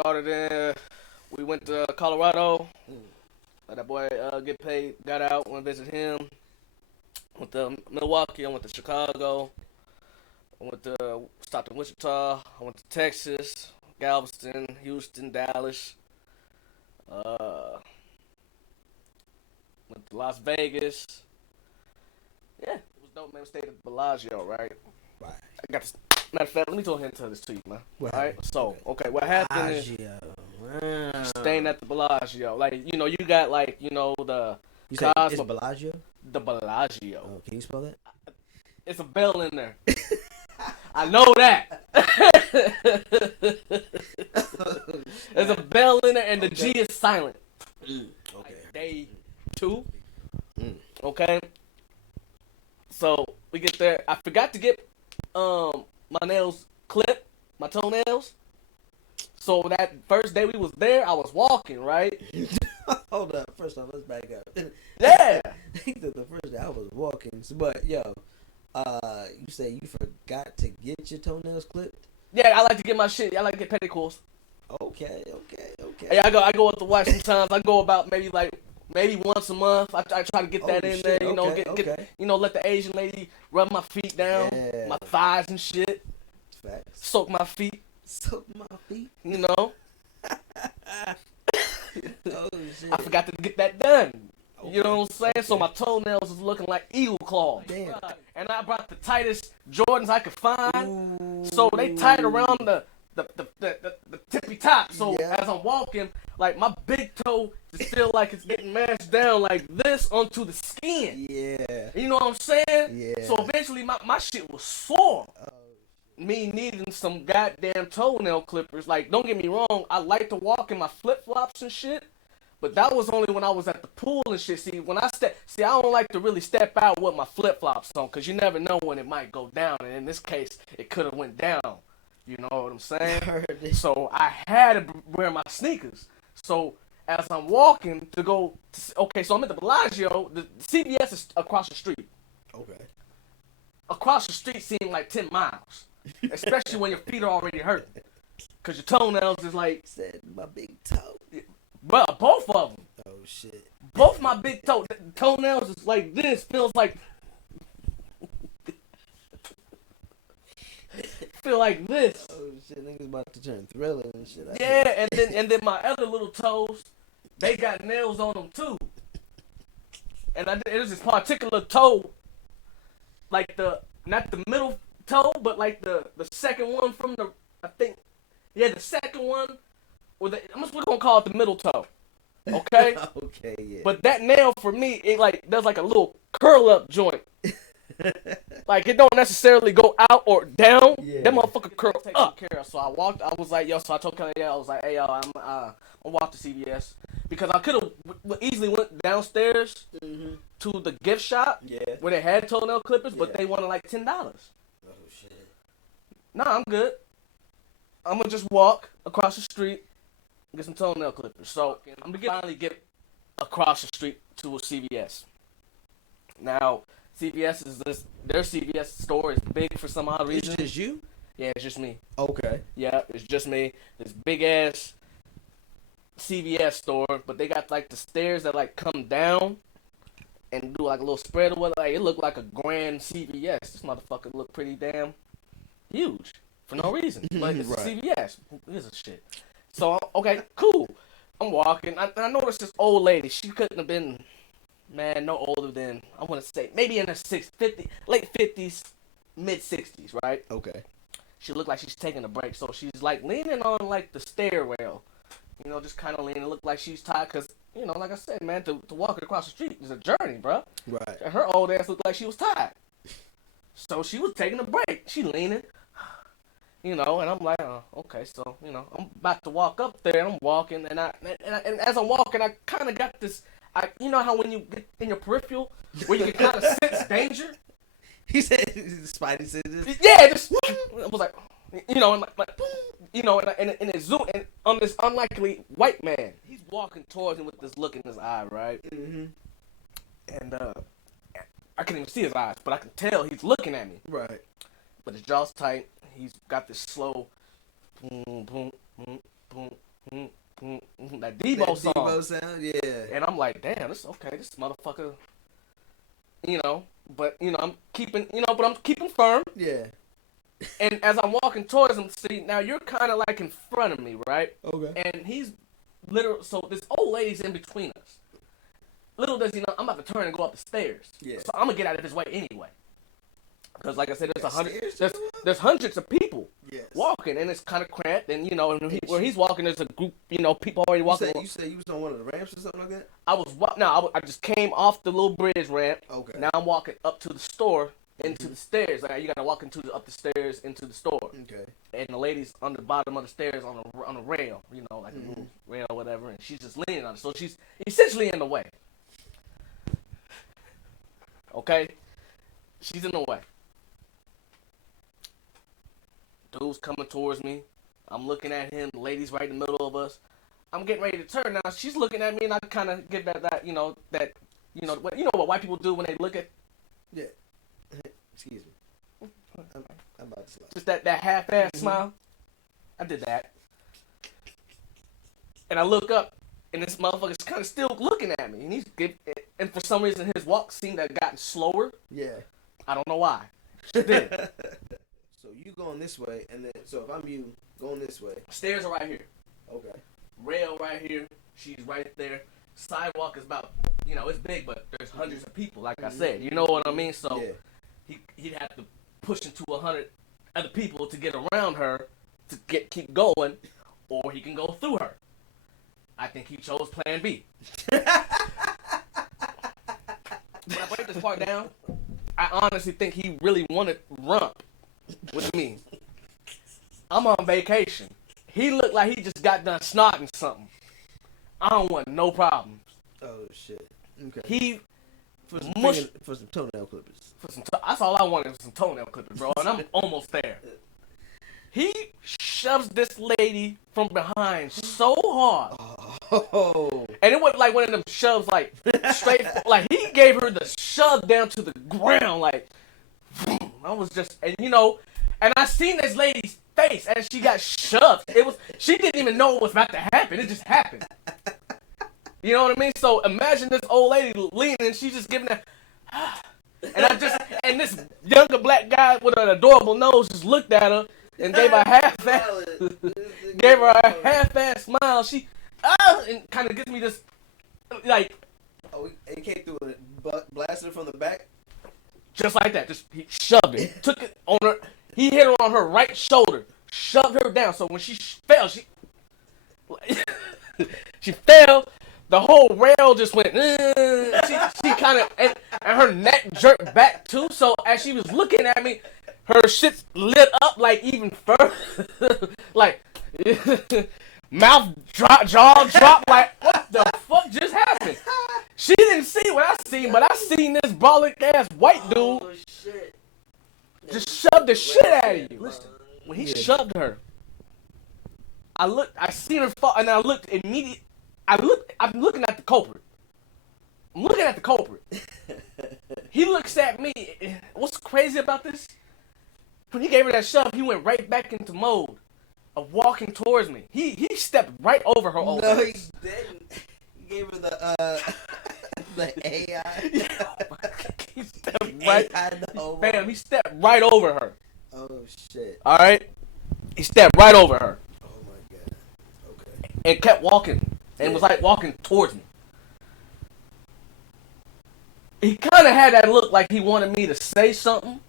started in. We went to Colorado. Let that boy get paid. Got out. Went to visit him. Went to Milwaukee. I went to Chicago. I went to stopped in Wichita. I went to Texas, Galveston, Houston, Dallas. Went to Las Vegas. Yeah, it was dope, man. We stayed at Bellagio, right? Right. I got this. Matter of fact, let me go ahead and tell this to you, man. What All right. happened? So, okay, what happened is staying at the Bellagio. Like, you know, you got like, you know, the You say it's Cosmo, Bellagio? the Bellagio. Oh, can you spell that? It's a bell in there. I know that. There's a bell in there, and the G is silent. Okay. Like day 2. Okay. So we get there. I forgot to get my nails clipped, my toenails. So that first day we was there, I was walking, right? Hold up. First off, let's back up. Yeah. The first day I was walking, but yo, you say you forgot to get your toenails clipped? Yeah, I like to get my shit. I like to get pedicures. Okay. Yeah, I go at the watch sometimes. I go about maybe once a month. I try to get that in there. You know, get you know, let the Asian lady rub my feet down, my thighs and shit. Facts. Soak my feet. Soak my feet. You know. Oh shit. I forgot to get that done. Okay. You know what I'm saying? Okay. So my toenails is looking like eagle claws. Damn. And I brought the tightest Jordans I could find. Ooh. So they tied around the tippy top. So Yeah. as I'm walking, like my big toe is still like it's getting mashed down like this onto the skin. Yeah. You know what I'm saying? Yeah. So eventually my shit was sore. Oh. Me needing some goddamn toenail clippers. Like, don't get me wrong, I like to walk in my flip flops and shit. But that was only when I was at the pool and shit. See, when I I don't like to really step out with my flip flops on, cause you never know when it might go down. And in this case, it could have went down. You know what I'm saying? So I had to wear my sneakers. So as I'm walking to go, okay, so I'm at the Bellagio. The CVS is across the street. Okay. Across the street seemed like 10 miles, especially when your feet are already hurt, cause your toenails is like. Said my big toe. Bro, both of them. Oh shit. Both my big toenails is like this. Feels like. Feel like this. Oh shit, niggas about to turn Thriller and shit. Yeah, and then my other little toes, they got nails on them too. And it was this particular toe, like not the middle toe, but like the second one from the, I think, yeah, the second one, or we're gonna call it the middle toe. Okay? Okay, yeah. But that nail for me, it like does like a little curl up joint. Like it don't necessarily go out or down. Yeah. That motherfucker curl up. So I walked. I was like, yo. So I told Kelly, I was like, hey, yo, I'm walk to CVS because I could have easily went downstairs to the gift shop where they had toenail clippers, but they wanted like $10. Oh shit. Nah, I'm good. I'm gonna just walk across the street, get some toenail clippers. So I'm gonna finally get across the street to a CVS. Now, CVS is their CVS store is big for some odd reason. It's just you? Yeah, it's just me. Okay. Yeah, it's just me. This big ass CVS store, but they got like the stairs that like come down and do like a little spread or whatever. Like, it looked like a grand CVS. This motherfucker looked pretty damn huge for no reason. But it's Right. CVS. Who gives a shit? So, okay, cool. I'm walking. I noticed this old lady. She couldn't have been, man, no older than, I want to say, maybe in her late 50s, mid 60s, right? Okay. She looked like she's taking a break. So she's like leaning on like the stairwell. You know, just kind of leaning. It looked like she's tired because, you know, like I said, man, to walk across the street is a journey, bro. Right. And her old ass looked like she was tired. So she was taking a break. She leaning. You know, and I'm like, oh, okay, so, you know, I'm about to walk up there, and I'm walking, and as I'm walking, I kind of got this, you know how when you get in your peripheral, where you can kind of sense danger? He said, Spidey said this. Yeah, just, I was like, you know, and like, you know, and it zoom, and on this unlikely white man, he's walking towards him with this look in his eye, right? Mm-hmm. And, I can't even see his eyes, but I can tell he's looking at me. Right. But his jaw's tight. He's got this slow boom, boom, boom, boom, That Debo song. Debo sound, yeah. And I'm like, damn, this okay. This motherfucker, But I'm keeping, but I'm keeping firm. Yeah. And as I'm walking towards him, see, now you're kind of like in front of me, right? Okay. And he's literally, so this old lady's in between us. Little does he know, I'm about to turn and go up the stairs. Yeah. So I'm gonna get out of his way anyway. Because like I said, There's there's hundreds of people yes. walking, and it's kind of cramped. And where he's walking, there's a group, people already walking. You said you was on one of the ramps or something like that? I just came off the little bridge ramp. Okay. Now I'm walking up to the store, into the stairs. Like you gotta walk up the stairs into the store. Okay. And the lady's on the bottom of the stairs on a rail, like a little rail or whatever, and she's just leaning on it. So she's essentially in the way. Okay? She's in the way. Dude's coming towards me. I'm looking at him. The lady's right in the middle of us. I'm getting ready to turn now. She's looking at me, and I kind of give that what white people do when they look at. Yeah. Excuse me. I'm about to slide. Just that half-ass smile. I did that. And I look up, and this motherfucker's kind of still looking at me. And for some reason, his walk seemed to have gotten slower. Yeah. I don't know why. It did. So you going this way, and then so if I'm you going this way. Stairs are right here. Okay. Rail right here. She's right there. Sidewalk is about, it's big, but there's hundreds of people, like I said. You know what I mean? So he'd have to push into 100 other people to get around her to keep going, or he can go through her. I think he chose Plan B. When I break this part down, I honestly think he really wanted rump with me. I'm on vacation. He looked like he just got done snotting something. I don't want no problems. Oh shit. Okay. He for some toenail clippers. That's all I wanted was some toenail clippers, bro, and I'm almost there. He shoves this lady from behind so hard. Oh. And it wasn't like one of them shoves, like, straight. Like, he gave her the shove down to the ground, like, I was just, and I seen this lady's face as she got shoved. She didn't even know what was about to happen. It just happened. You know what I mean? So imagine this old lady leaning, she's just giving that, and this younger black guy with an adorable nose just looked at her and gave her a half-ass smile. She, and kind of gives me this, like. Oh, he came through and blasted her from the back? Just like that. Just, he shoved it. Took it on her. He hit her on her right shoulder. Shoved her down. So when she fell, she fell. The whole rail just went, she kind of, and her neck jerked back too. So as she was looking at me, her shit lit up like even further. Like, mouth drop, jaw dropped, like, what the fuck just happened? She didn't see what I seen, but I seen this brolic ass white dude just shove the shit out of you. Listen, when he shoved her, I seen her fall, and I looked immediately. I'm looking at the culprit. I'm looking at the culprit. He looks at me. What's crazy about this? When he gave her that shove, he went right back into mode of walking towards me. He stepped right over her. No, he didn't. He gave her the AI. He stepped right. Bam! He stepped right over her. Oh shit! All right, he stepped right over her. Oh my god. Okay. And kept walking, and was like walking towards me. He kind of had that look like he wanted me to say something.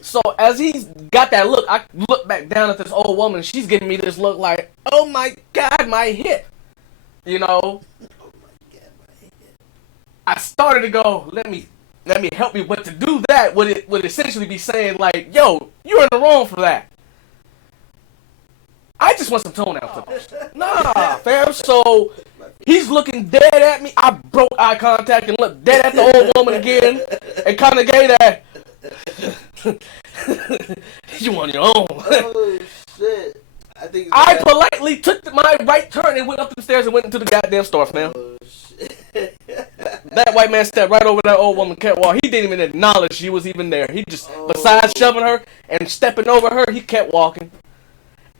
So as he's got that look, I look back down at this old woman. She's giving me this look like, oh my god, my hip. Oh my god, my hip. I started to go, let me help you, but to do that would essentially be saying like, yo, you're in the wrong for that. I just want some toenail clippers. Nah, fam. So he's looking dead at me. I broke eye contact and looked dead at the old woman again, and kind of gave that. You on your own. Oh shit! I politely took my right turn and went up the stairs and went into the goddamn store, fam. Oh shit! That white man stepped right over that old woman, kept walking. He didn't even acknowledge she was even there. He just, besides shoving her and stepping over her, he kept walking.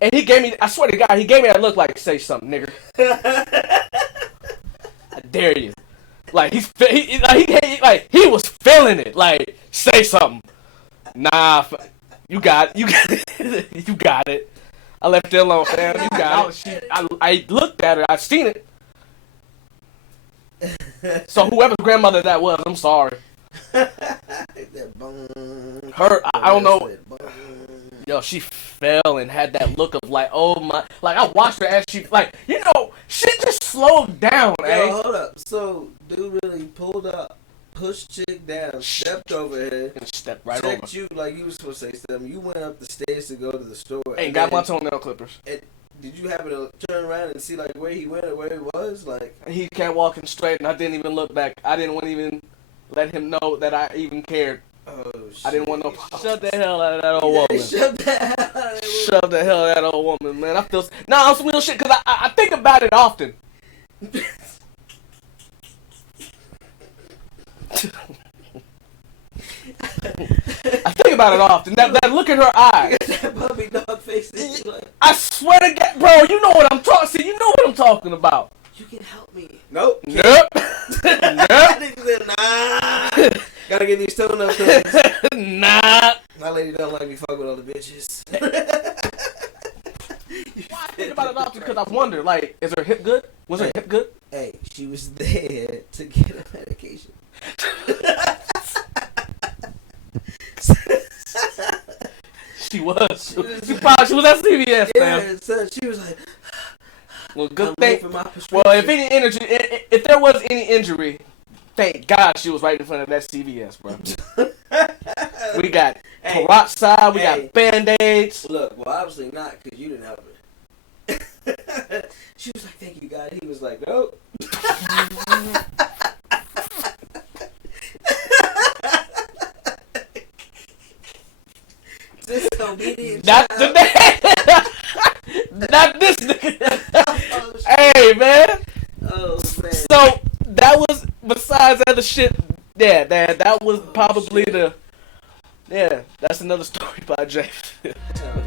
And he gave me, I swear to God, he gave me that look like, say something, nigga. I dare you. Like, he was feeling it. Like, say something. Nah, you got it. You got it. I left it alone, fam. You got it. I looked at her. I seen it. So whoever's grandmother that was, I'm sorry. Her, I don't know. Yo, she fell and had that look of like, oh my. Like, I watched her as she, like, you know, shit just slowed down, eh? Yo, hold up. So, dude really pulled up, pushed chick down, stepped over her, and stepped right checked over. you like you was supposed to say something. You went up the stairs to go to the store. Ain't got my toenail clippers. And did you happen to turn around and see like where he went or where he was? Like, he kept walking straight, and I didn't even look back. I didn't want to even let him know that I even cared. oh shit. I didn't want no. Shut the hell out of that old woman. Shut the hell out of that woman. Shut the hell out of that old woman, man. I feel on some real shit because I think about it often. I think about it often. That look in her eyes. That puppy dog face. Like, I swear to God, bro. You know what I'm talking. See, you know what I'm talking about. you can help me. Nope. Nope. Nope. Nah. Gotta get these toenail clippers. Nah. My lady don't like me fuck with other bitches. I think about it often because I wonder, like, is her hip good? Was her hip good? Hey, she was there to get her medication. She was. She was at CVS, yeah, man. so she was like, Well, good I'm thing. for my prescription. Well, if there was any injury, thank God she was right in front of that CVS, bro. We got peroxide, we got Band-Aids. Look, well, obviously not, because you didn't help her. She was like, thank you, God. He was like, nope. Not today. Not this nigga. Oh, hey, man. Oh, man. So, that was, besides other shit, yeah, that was probably the, yeah, that's another story by JayFeel.